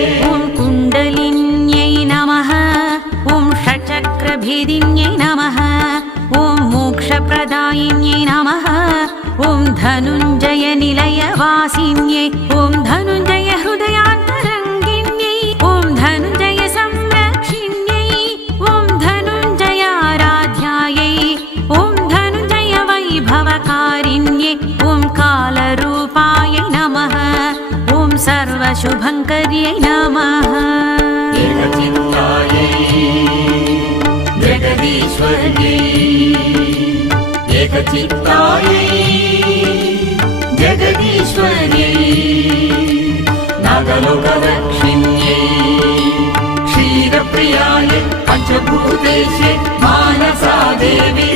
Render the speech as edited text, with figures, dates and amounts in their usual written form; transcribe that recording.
ॐ कुण्डलिन्यै नमः। ॐ षट्चक्रभेदिन्यै नमः। ॐ मोक्षप्रदायिन्यै नमः। ॐ धनुञ्जयनिलयवासिन्यै। ॐ धनुञ्जय हृदयान्तरङ्गिन्यै। ॐ धनुञ्जय संरक्षिण्यै। ॐ धनुञ्जयाराध्यायै। ॐ धनुञ्जय वैभवकारिण्यै। ॐ कालरूपायै नमः। ॐ सर्वशुभङ्कर्यै नमः। एकचित्तायै जगदीश्वर्यै। एकचित्तायै जगदीश्वर्यै। नागलोकरक्षिण्यै क्षीरप्रियायै। पञ्चभूतेशे मानसा देवी